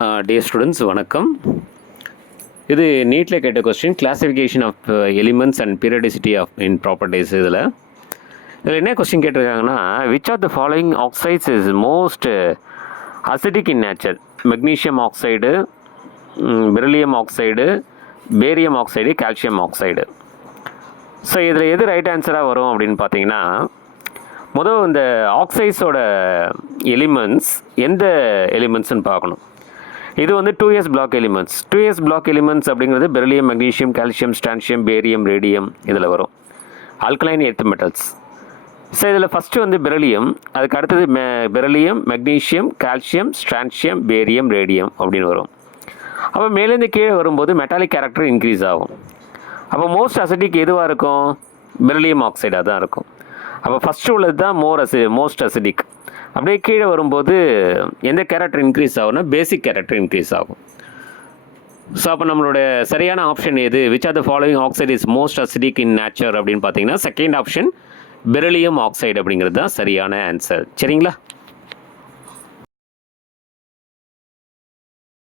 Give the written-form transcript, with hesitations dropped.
Dear students, வணக்கம். இது நீட்டில் கேட்ட question classification of elements and periodicity of in properties. இதில் என்ன கொஸ்டின் கேட்டிருக்காங்கன்னா, which of the following oxides is most acidic in nature? Magnesium oxide, beryllium oxide, barium oxide, calcium oxide. So இதில் எது right ஆன்சராக வரும் அப்படின்னு பார்த்தீங்கன்னா, முதல் இந்த ஆக்சைட்ஸோட எலிமெண்ட்ஸ் எந்த எலிமெண்ட்ஸ்ன்னு பார்க்கணும். இது வந்து 2s block elements. 2s block elements அப்படிங்கிறது beryllium, magnesium, calcium, strontium, barium, radium இதில் வரும். Alkaline earth metals. ஸோ இதில் ஃபஸ்ட்டு வந்து பெரிலியம், அதுக்கு அடுத்தது beryllium, magnesium, calcium, strontium, barium, radium அப்படின்னு வரும். அப்போ மேலேருந்து கீழே வரும்போது மெட்டாலிக் கேரக்டர் இன்க்ரீஸ் ஆகும். அப்போ மோஸ்ட் அசிடிக் எதுவாக இருக்கும்? பெரிலியம் ஆக்சைடாக தான் இருக்கும். அப்போ ஃபஸ்ட்டு உள்ளது தான் மோஸ்ட் அசிடிக். அப்படியே கீழே வரும்போது எந்த கேரக்டர் இன்க்ரீஸ் ஆகும்னா பேசிக் கேரக்டர் இன்க்ரீஸ் ஆகும். ஸோ அப்போ நம்மளோட சரியான ஆப்ஷன் எது? Which are the following oxide is most acidic in nature அப்படின்னு பார்த்தீங்கன்னா, செகண்ட் ஆப்ஷன் பெரிலியம் ஆக்சைடு அப்படிங்கிறது தான் சரியான ஆன்சர். சரிங்களா?